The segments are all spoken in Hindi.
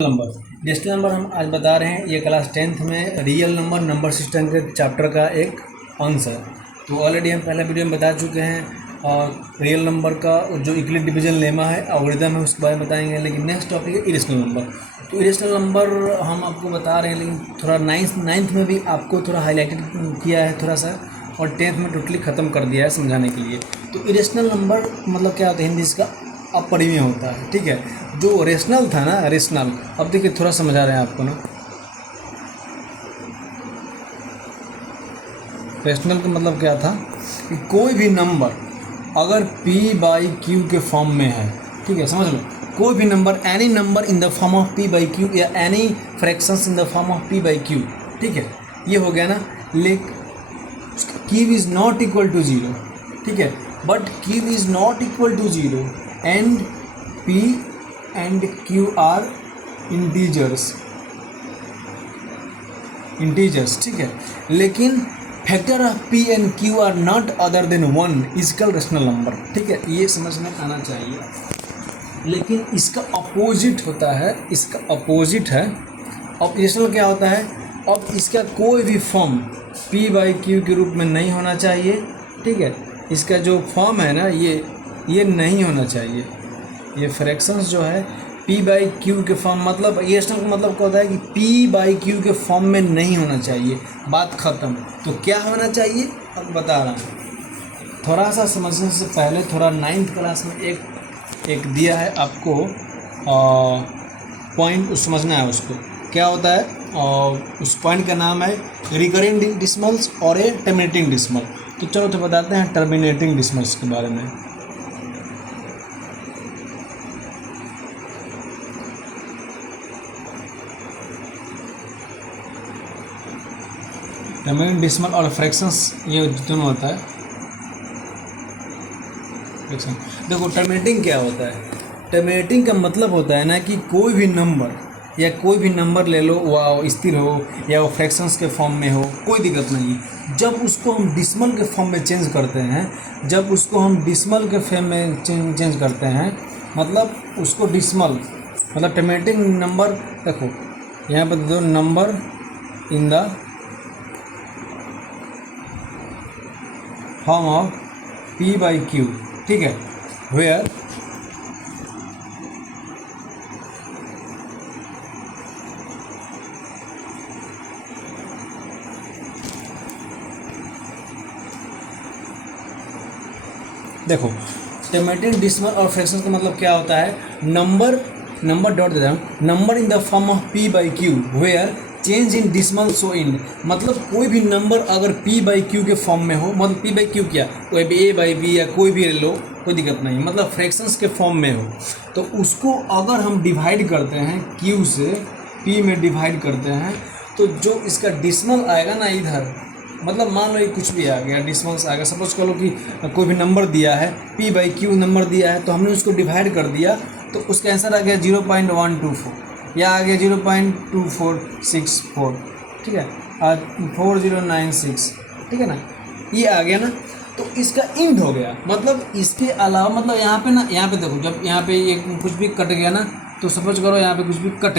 नंबर डिजिटल नंबर हम आज बता रहे हैं। ये क्लास 10th में रियल नंबर सिस्टम के चैप्टर का एक अंश है। तो ऑलरेडी हम पहले वीडियो में बता चुके हैं और रियल नंबर का जो यूक्लिड डिवीजन लेमा है एल्गोरिथम है उसके बारे में बताएंगे। लेकिन नेक्स्ट टॉपिक है इरेशनल नंबर। तो इरेशनल नंबर हम आपको बता रहे हैं, लेकिन थोड़ा नाइन्थ में भी आपको थोड़ा हाईलाइटेड किया है थोड़ा सा, और 10th में टोटली ख़त्म कर दिया है समझाने के लिए। तो इरेशनल नंबर मतलब क्या होता है, हिंदी इसका अपरिमेय होता है। ठीक है, जो रेशनल था ना, रेशनल, अब देखिए थोड़ा समझा रहे हैं आपको ना। रेशनल का मतलब क्या था कि कोई भी नंबर अगर p/q के फॉर्म में है, ठीक है, समझ लो, कोई भी number, any number in the form of p/q या any fractions in the form of p/q, ठीक है, ये हो गया ना। लेकिन q is not equal to 0, ठीक है, but q is not equal to 0 and p and q are integers, ठीक है, लेकिन factor of p and q are not other than 1 is called rational number. ठीक है, ये समझ में आना चाहिए। लेकिन इसका अपोजिट होता है, इसका अपोजिट है। अब रेशनल क्या होता है, अब इसका कोई भी फॉर्म p/q के रूप में नहीं होना चाहिए। ठीक है, इसका जो फॉर्म है ना, ये नहीं होना चाहिए। ये फ्रैक्शंस जो है p/q के फॉर्म, मतलब ये रेशनल का मतलब क्या होता है कि p/q के फॉर्म में नहीं होना चाहिए, बात ख़त्म। तो क्या होना चाहिए अब बता रहा हूँ। थोड़ा सा समझने से पहले थोड़ा 9th क्लास में एक दिया है आपको पॉइंट, समझना है उसको क्या होता है। और उस पॉइंट का नाम है रिकरिंग डिसिमल्स और ए टर्मिनेटिंग डिसिमल। तो चलो तो बताते हैं टर्मिनेटिंग डिसिमल्स के बारे में। टर्मिनेटिंग डिसिमल और फ्रैक्शंस ये दोनों होता है। फ्रैक्शन देखो, टर्मिनेटिंग क्या होता है। टर्मिनेटिंग का मतलब होता है ना कि कोई भी नंबर या कोई भी नंबर ले लो, वह स्थिर हो या वो फ्रैक्शंस के फॉर्म में हो, कोई दिक्कत नहीं। जब उसको हम डिसिमल के फॉर्म में चेंज करते हैं, जब उसको हम डिसिमल के फॉर्म में चेंज करते हैं, मतलब उसको डिसिमल, मतलब टर्मिनेटिंग नंबर, देखो यहाँ पर दो number in the form of p/q, ठीक है, वेयर देखो टर्मिनेटिंग डिसिमल और फ्रैक्शंस का मतलब क्या होता है, नंबर डॉट देता हूँ, number in the form of p/q where change in decimal so end. मतलब कोई भी नंबर अगर p/q के फॉर्म में हो, मतलब p/q क्या, कोई भी a/b या कोई भी ले लो, कोई दिक्कत नहीं, मतलब फ्रैक्शंस के फॉर्म में हो, तो उसको अगर हम डिवाइड करते हैं q से, p में डिवाइड करते हैं, तो जो इसका डिसिमल आएगा ना इधर, मतलब मान लो ये कुछ भी आ गया, डिसिमल्स आ गया, सपोज करो कि कोई भी नंबर दिया है, p/q नंबर दिया है, तो हमने उसको डिवाइड कर दिया, तो उसका आंसर आ गया 0.124 या आ गया 0.2464, ठीक है, 4096, ठीक है ना, ये आ गया ना। तो इसका इंड हो गया, मतलब इसके अलावा, मतलब यहाँ पे ना, यहाँ पे देखो, जब यहाँ पे ये कुछ भी कट गया ना, तो सपोज करो यहाँ पे कुछ भी कट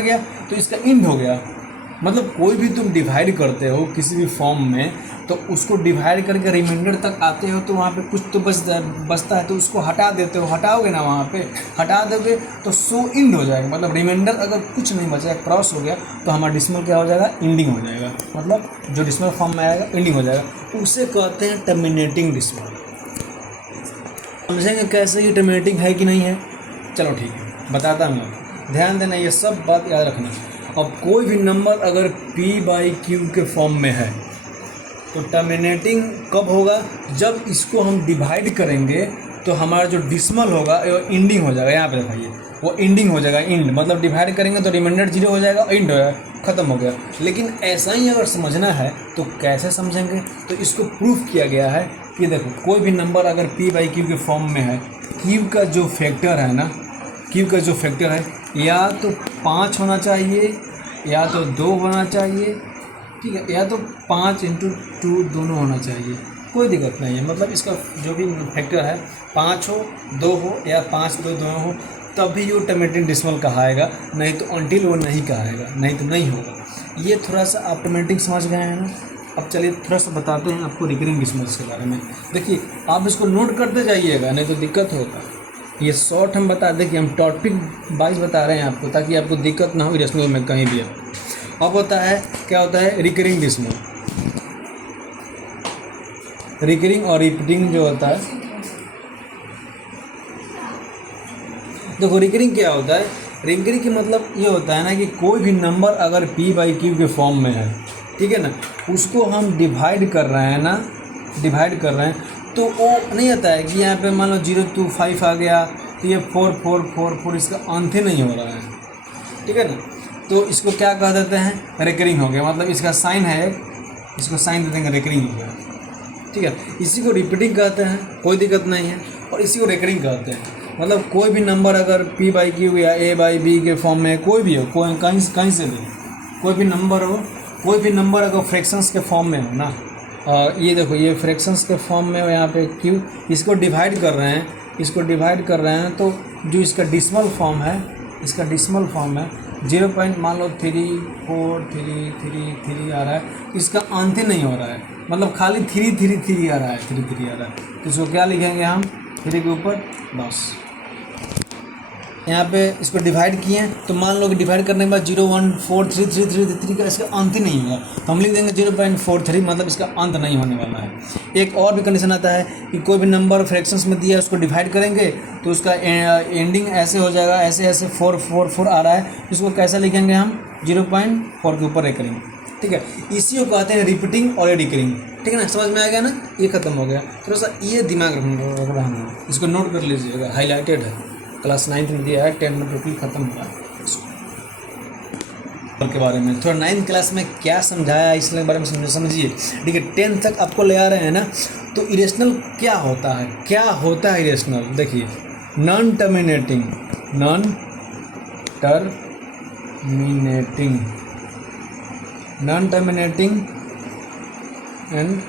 गया तो इसका इंड हो गया। मतलब कोई भी तुम डिवाइड करते हो किसी भी फॉर्म में, तो उसको डिवाइड करके रिमाइंडर तक आते हो, तो वहाँ पे कुछ तो बचता है, तो उसको हटा देते हो, हटाओगे ना, वहाँ पे हटा दोगे तो सो इंड हो जाएगा। मतलब रिमाइंडर अगर कुछ नहीं बचा, क्रॉस हो गया, तो हमारा डिसिमल क्या हो जाएगा, इंडिंग हो जाएगा। मतलब जो डिसिमल फॉर्म में आएगा इंडिंग हो जाएगा, उसे कहते हैं टर्मिनेटिंग डिसिमल। समझेंगे कैसे ये टर्मिनेटिंग है कि नहीं है। चलो ठीक है, बताता हूँ, ध्यान देना, ये सब बात याद रखना। अब कोई भी नंबर अगर p/q के फॉर्म में है, तो टर्मिनेटिंग कब होगा, जब इसको हम डिवाइड करेंगे, तो हमारा जो डिसिमल होगा वो इंडिंग हो जाएगा। यहाँ पे दिखाइए, वो इंडिंग हो जाएगा। इंड मतलब डिवाइड करेंगे तो रिमाइंडर 0 हो जाएगा, इंड हो जाएगा, ख़त्म हो गया। लेकिन ऐसा ही अगर समझना है तो कैसे समझेंगे, तो इसको प्रूफ किया गया है कि देखो, कोई भी नंबर अगर p/q के फॉर्म में है, q का जो फैक्टर है ना, q का जो फैक्टर है, या तो 5 होना चाहिए या तो 2 होना चाहिए, ठीक है, या तो 5 × 2 दोनों होना चाहिए, कोई दिक्कत नहीं है। मतलब इसका जो भी फैक्टर है, 5 हो, 2 हो या 5 2 दोनों हो, तभी वो टर्मिनेटिंग डेसिमल कहाएगा, नहीं तो अनटिल वो नहीं कहाएगा, नहीं तो नहीं होगा। ये थोड़ा सा आप टर्मिनेटिंग समझ गए हैं ना। अब चलिए थोड़ा सा बताते हैं आपको रिकरिंग डेसिमल्स के बारे में। देखिए आप इसको नोट करते जाइएगा, नहीं तो दिक्कत होगा। ये शॉर्ट हम बता दें कि हम टॉपिक वाइज बता रहे हैं आपको, ताकि आपको दिक्कत ना हो इरेशनल में कहीं भी। अब होता है क्या होता है रिकरिंग डेसिमल, रिकरिंग और रिपीटिंग जो होता है। देखो रिकरिंग क्या होता है, रिकरिंग का मतलब ये होता है ना कि कोई भी नंबर अगर p/q के फॉर्म में है, ठीक है ना, उसको हम डिवाइड कर रहे हैं ना, डिवाइड कर रहे हैं, तो वो नहीं आता है कि यहाँ पे मान लो 0 to 5 आ गया तो ये 4 4 4 4 इसका अंत ही नहीं हो रहा है, ठीक है ना। तो इसको क्या कह देते हैं, रिकरिंग हो गया। मतलब इसका साइन है, इसको साइन दे देंगे, रिकरिंग हो गया, ठीक है। इसी को रिपीटिंग कहते हैं, कोई दिक्कत नहीं है, और इसी को रिकरिंग कहते हैं। मतलब कोई भी नंबर अगर p/q या a/b के फॉर्म में कोई भी हो, कोई कहीं से भी कोई भी नंबर हो, कोई भी नंबर अगर फ्रैक्शंस के फॉर्म में हो ना, ये देखो ये फ्रैक्शंस के फॉर्म में हो, यहाँ पे q, इसको डिवाइड कर रहे हैं, इसको डिवाइड कर रहे हैं, तो जो इसका डिसिमल फॉर्म है, इसका डिसिमल फॉर्म है 0 पॉइंट मान लो 3 4 3 3 3 आ रहा है, इसका अंत ही नहीं हो रहा है, मतलब खाली 3 3 3 आ रहा है, 3 3 आ रहा है। तो इसको क्या लिखेंगे हम, 3 के ऊपर बस। यहाँ पे इसको डिवाइड किए हैं, तो मान लो कि डिवाइड करने के बाद 0 1 4 3 3 3 3 का इसका अंत ही नहीं होगा, तो हम लिख देंगे 0.43, मतलब इसका अंत नहीं होने वाला है। एक और भी कंडीशन आता है कि कोई भी नंबर फ्रैक्शंस में दिया है, उसको डिवाइड करेंगे तो उसका एंडिंग ऐसे हो जाएगा, ऐसे ऐसे 4 4 4 आ रहा है, इसको कैसे लिखेंगे हम, 0.4 के ऊपर रिकरिंग, ठीक है। इसी को कहते हैं रिपीटिंग और रिकरिंग, ठीक है ना। समझ में आ गया ना, ये खत्म हो गया। थोड़ा सा ये दिमाग रखना, इसको नोट कर लीजिएगा, हाईलाइटेड है, क्लास 9th में दिया है, 10 में टोटल खत्म हुआ है। के बारे में थोड़ा 9th क्लास में क्या समझाया इसके बारे में समझिए, ठीक है। 10th तक आपको ले आ रहे हैं ना। तो इरेशनल क्या होता है, क्या होता है इरेशनल, देखिए non terminating, non terminating, non terminating and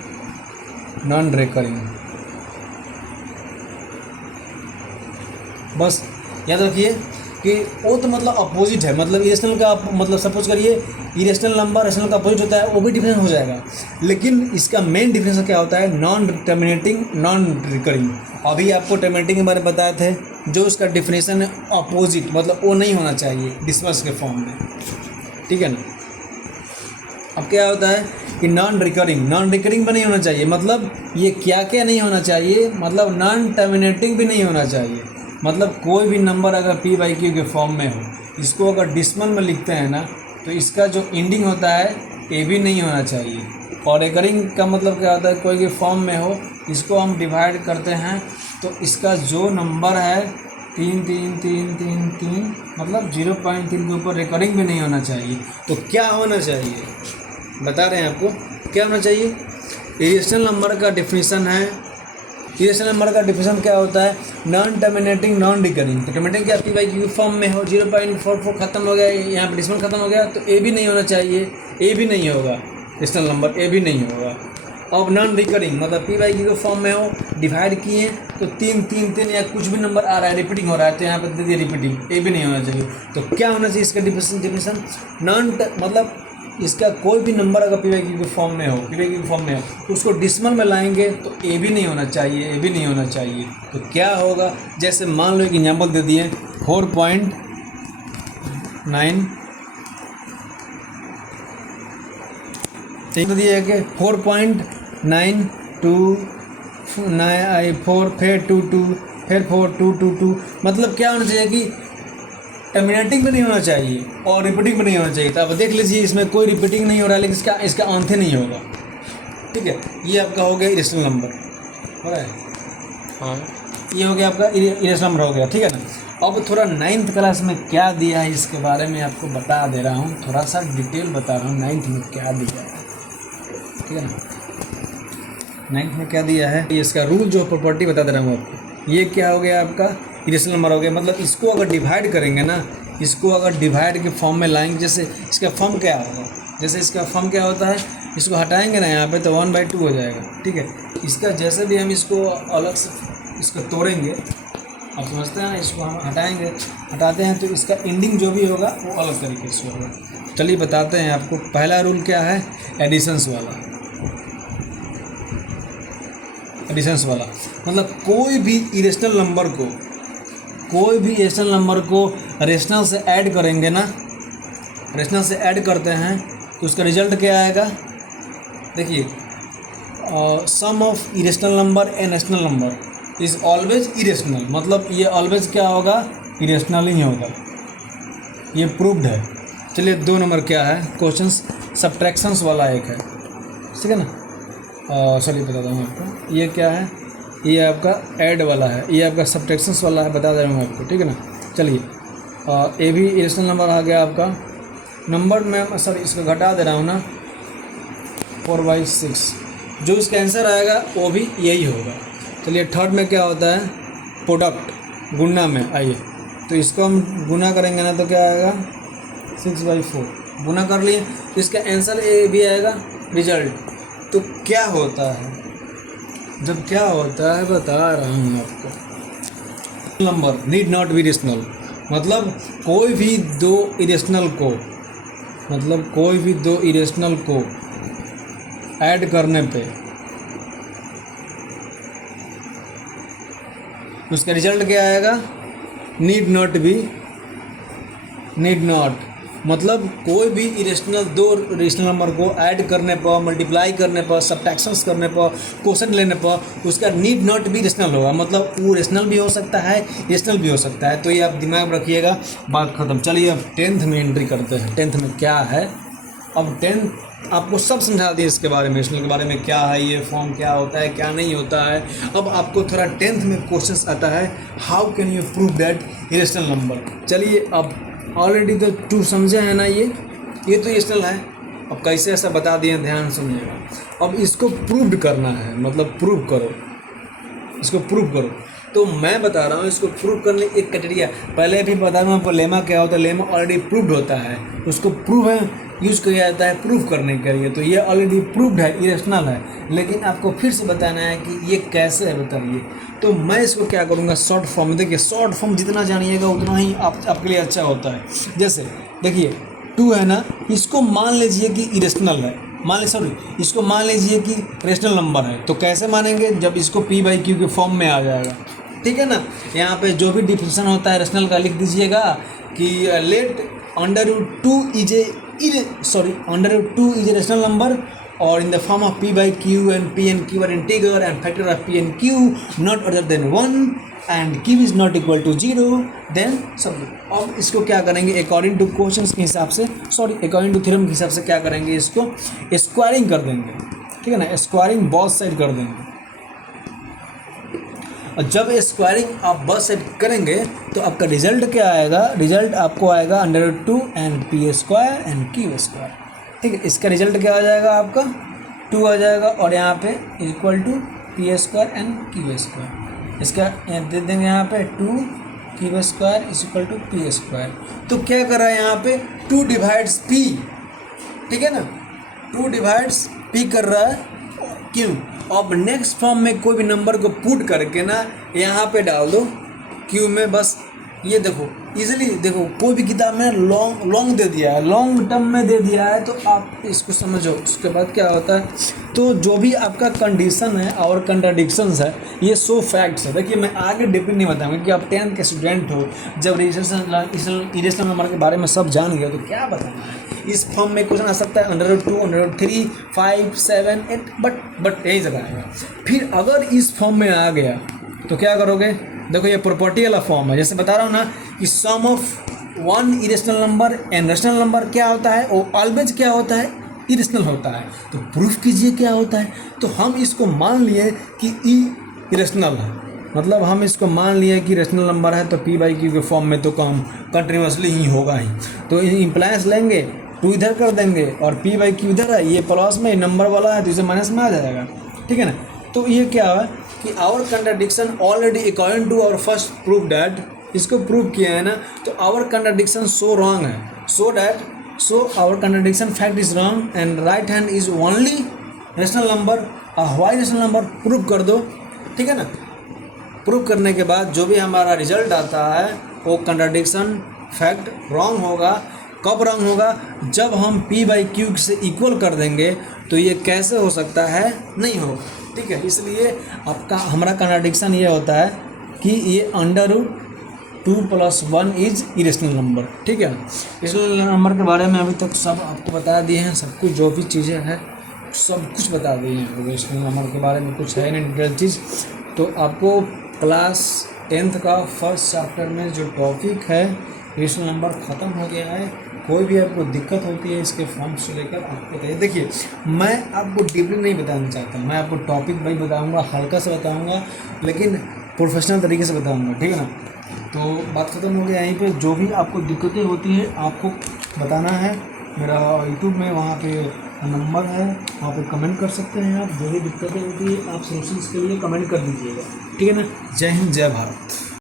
non recurring, बस याद रखिए कि वो तो मतलब अपोजिट है। मतलब इरेशनल का मतलब सपोज करिए इरेशनल नंबर रेशनल का अपोजिट होता है, वो भी डिफरेंस हो जाएगा, लेकिन इसका मेन डिफरेंस क्या होता है, नॉन टर्मिनेटिंग नॉन रिकरिंग। अभी आपको टर्मिनेटिंग के बारे में बताए थे, जो उसका डिफिनेशन है अपोजिट, मतलब वो नहीं होना चाहिए डिस्मल्स के फॉर्म में, ठीक है ना। अब क्या होता है कि नॉन रिकरिंग, नॉन रिकरिंग भी नहीं होना चाहिए, मतलब ये क्या क्या नहीं होना चाहिए, मतलब नॉन टर्मिनेटिंग भी नहीं होना चाहिए। मतलब कोई भी नंबर अगर p/q के फॉर्म में हो, इसको अगर डिसिमल में लिखते हैं ना, तो इसका जो एंडिंग होता है ए भी नहीं होना चाहिए। और रिकरिंग का मतलब क्या होता है, कोई भी फॉर्म में हो, इसको हम डिवाइड करते हैं, तो इसका जो नंबर है 3 3 3 3 3, मतलब 0.3 के ऊपर रिकरिंग भी नहीं होना चाहिए। तो क्या होना चाहिए, बता रहे हैं आपको क्या होना चाहिए। इरेशनल नंबर का डिफिनीशन है, इरेशनल नंबर का डिफिनेशन क्या होता है, नॉन टर्मिनेटिंग नॉन रिकरिंग। तो टर्मिनेटिंग क्या p/q फॉर्म में हो, 0.44 खत्म हो गया, यहाँ पर डिसिमल खत्म हो गया, तो ए भी नहीं होना चाहिए, ए भी नहीं होगा, इरेशनल नंबर ए भी नहीं होगा। अब नॉन रिकरिंग मतलब p/q के फॉर्म में हो, डिवाइड किए तो 3 3 3 या कुछ भी नंबर आ रहा है, रिपीटिंग हो रहा है, तो यहाँ पर दे दिए रिपीटिंग, ए भी नहीं होना चाहिए। तो क्या होना चाहिए इसका डिफिनेशन, नॉन मतलब इसका कोई भी नंबर अगर p/q के फॉर्म में हो, p/q के फॉर्म में हो, तो उसको डिसिमल में लाएंगे तो ए भी नहीं होना चाहिए, ए भी नहीं होना चाहिए। तो क्या होगा, जैसे मान लो एक एग्जाम्पल दे दिए 4.9, ठीक दिया है कि 4.924 फिर 22 फिर 4222, मतलब क्या होना चाहिए कि टर्मिनेटिंग भी नहीं होना चाहिए और रिपीटिंग भी नहीं होना चाहिए। तो अब देख लीजिए इसमें कोई रिपीटिंग नहीं हो रहा है, लेकिन इसका अंत ही नहीं होगा, ठीक है। ये आपका हो गया इरेशनल नंबर, हो रहा है, हाँ ये हो गया आपका इरेशनल नंबर हो गया, ठीक है ना। अब थोड़ा 9th क्लास में क्या दिया है इसके बारे में आपको बता दे रहा हूँ, थोड़ा सा डिटेल बता रहा हूँ 9th में क्या दिया है, ठीक है ना। 9th में क्या दिया है, इसका रूल जो प्रॉपर्टी बता दे रहा हूँ आपको। ये क्या हो गया आपका इरेशनल नंबर हो गया, मतलब इसको अगर डिवाइड करेंगे ना, इसको अगर डिवाइड के फॉर्म में लाएंगे, जैसे इसका फॉर्म क्या होगा, जैसे इसका फॉर्म क्या होता है, इसको हटाएंगे ना यहाँ पे तो 1/2 हो जाएगा, ठीक है। इसका जैसे भी हम इसको अलग से इसको तोड़ेंगे, आप समझते हैं ना, इसको हम हटाएंगे, हटाते हैं तो इसका एंडिंग जो भी होगा वो अलग तरीके से होगा। चलिए बताते हैं आपको। पहला रूल क्या है, एडिशंस वाला। एडिशंस वाला मतलब कोई भी इरेशनल नंबर को रेशनल से ऐड करेंगे ना, रेशनल से ऐड करते हैं तो उसका रिजल्ट क्या आएगा। देखिए, sum of irrational number and rational number is always irrational, मतलब ये ऑलवेज क्या होगा, इरेशनल ही होगा, ये प्रूव्ड है। चलिए 2 नंबर क्या है क्वेश्चन, सब्ट्रैक्शंस वाला एक है, ठीक है ना। चलिए बताता हूँ आपको, ये क्या है, ये आपका ऐड वाला है, ये आपका सब्ट्रैक्शंस वाला है, बता दे रहा हूँ आपको, ठीक है ना। चलिए ये भी इरेशनल नंबर आ गया आपका, नंबर में सर इसको घटा दे रहा हूँ ना, 4/6, जो इसका आंसर आएगा वो भी यही होगा। चलिए थर्ड में क्या होता है, प्रोडक्ट, गुना में। आइए तो इसको हम गुना करेंगे ना तो क्या आएगा, 6/4, गुना कर लिए तो इसका आंसर ए भी आएगा, रिजल्ट। तो क्या होता है, जब क्या होता है बता रहा हूँ आपको। Number need not be rational, मतलब कोई भी दो इरेशनल को ऐड करने पे उसका रिजल्ट क्या आएगा, नीड नॉट, मतलब कोई भी दो इरेशनल नंबर को ऐड करने पर, मल्टीप्लाई करने पर, सब्ट्रैक्शंस करने पर, क्वोशेंट लेने पर उसका नीड नॉट भी रेशनल होगा, मतलब वो रेशनल भी हो सकता है, इरेशनल भी हो सकता है। तो ये आप दिमाग में रखिएगा, बात खत्म। चलिए अब 10th में एंट्री करते हैं। 10th में क्या है, अब 10th आपको सब समझा दिए इसके बारे में, रेशनल के बारे में, क्या है ये फॉर्म, क्या होता है क्या नहीं होता है। अब आपको थोड़ा 10th में क्वेश्चंस आता है, how can you prove that irrational number. चलिए अब ऑलरेडी तो 2 समझे हैं ना, ये तो इरेशनल है। अब कैसे ऐसा बता दिए, ध्यान सुनिएगा। अब इसको प्रूव करना है, मतलब प्रूव करो, इसको प्रूव करो। तो मैं बता रहा हूँ इसको प्रूव करने एक क्राइटेरिया, पहले भी बता रहा हूँ, लेमा क्या होता है, लेमा ऑलरेडी प्रूव्ड होता है, उसको प्रूव है यूज़ किया जाता है प्रूव करने के लिए। तो ये ऑलरेडी प्रूव्ड है, इरेशनल है, लेकिन आपको फिर से बताना है कि ये कैसे है, बताइए। तो मैं इसको क्या करूँगा, शॉर्ट फॉर्म। देखिए शॉर्ट फॉर्म जितना जानिएगा उतना ही आपके लिए अच्छा होता है। जैसे देखिए 2 है ना, इसको मान लीजिए कि इरेशनल है, इसको मान लीजिए कि रेशनल नंबर है। तो कैसे मानेंगे, जब इसको P/Q के फॉर्म में आ जाएगा, ठीक है ना। यहाँ पे जो भी डिफिनेशन होता है रेशनल का लिख दीजिएगा कि let √2 is a rational number और in the form of P/Q and P and Q are integer and factor of P and Q not other than 1 and Q is not equal to 0, then सब। अब इसको क्या करेंगे, अकॉर्डिंग टू क्वेश्चंस के हिसाब से, अकॉर्डिंग टू थ्योरम के हिसाब से क्या करेंगे, इसको स्क्वायरिंग कर देंगे, ठीक है ना, स्क्वायरिंग बोथ साइड कर देंगे। और जब स्क्वायरिंग आप बोथ साइड करेंगे तो आपका रिजल्ट क्या आएगा, रिजल्ट आपको आएगा √2 and P² and Q², ठीक है। इसका रिजल्ट क्या आ जाएगा, आपका 2 आ जाएगा, और यहाँ पे equal to P² and Q²। इसका दे देंगे यहाँ पे 2Q² is equal to P²। तो क्या कर रहा है यहाँ पे 2 डिवाइड्स P, ठीक है ना, 2 डिवाइड्स P कर रहा है, क्यों। अब नेक्स्ट फॉर्म में कोई भी नंबर को पुट करके ना यहाँ पे डाल दो Q में, बस ये देखो इजीली, देखो कोई भी किताब में लॉन्ग दे दिया है, लॉन्ग टर्म में दे दिया है, तो आप इसको समझो। उसके बाद क्या होता है, तो जो भी आपका कंडीशन है और कंट्राडिक्शंस है, ये सो फैक्ट्स है। देखिए मैं आगे डिपेंड नहीं बताऊंगा कि आप 10th के स्टूडेंट हो, जब इरेशनल नंबर के बारे में सब जान गए तो क्या बताना है। इस फॉर्म में क्वेश्चन आ सकता है √2, √3, 5, 7, 8, बट यही जगह आएगा। फिर अगर इस फॉर्म में आ गया तो क्या करोगे, देखो ये प्रॉपर्टी वाला फॉर्म है, जैसे बता रहा हूँ ना कि sum of 1 irrational number and rational number क्या होता है, वो ऑलवेज क्या होता है, इरेशनल होता है। तो प्रूफ कीजिए क्या होता है। तो हम इसको मान लिए कि इरेशनल है, मतलब हम इसको मान लिए कि रेशनल नंबर है, तो P/Q के फॉर्म में तो काम कंटिन्यूसली ही होगा ही। तो इम्प्लायंस लेंगे, 2 इधर कर देंगे और P/Q इधर है, ये प्लस में नंबर वाला है तो इसे माइनस में आ जाएगा, ठीक है ना। तो ये क्या है कि our contradiction already according to our first proof that, इसको प्रूव किया है ना, तो आवर कंट्राडिक्शन सो रॉन्ग है, so our contradiction fact is wrong and right hand is only rational number. Why rational number prove कर दो, ठीक है ना। प्रूव करने के बाद जो भी हमारा रिजल्ट आता है वो कंट्राडिक्शन फैक्ट रॉन्ग होगा। कब रॉन्ग होगा? जब हम P बाई Q से इक्वल कर देंगे तो ये कैसे हो सकता है? नहीं होगा। ठीक है, इसलिए आपका हमारा कंट्राडिक्शन ये होता है कि ये √2 + 1 इज इरेशनल नंबर। ठीक है, इरेशनल नंबर के बारे में अभी तक सब आपको बता दिए हैं, सब कुछ जो भी चीज़ें हैं सब कुछ बता दिए हैं। इरेशनल नंबर के बारे में कुछ है नहीं डिटेल चीज़। तो आपको क्लास 10th का फर्स्ट चैप्टर में जो टॉपिक है इरेशनल नंबर ख़त्म हो गया है। कोई भी आपको दिक्कत होती है इसके फॉर्म से लेकर आपको बताइए। देखिए, मैं आपको डीपली नहीं बताना चाहता, मैं आपको टॉपिक भाई बताऊंगा, हल्का से बताऊंगा, लेकिन प्रोफेशनल तरीके से बताऊंगा। ठीक है ना? तो बात ख़त्म हो गया। यहीं पे जो भी आपको दिक्कतें होती है आपको बताना है। मेरा यूट्यूब में वहाँ पे नंबर है, वहाँ पे कमेंट कर सकते हैं आप। जो भी दिक्कतें होती है आप सोल्यूशंस के लिए कमेंट कर दीजिएगा। ठीक है ना? जय हिंद, जय भारत।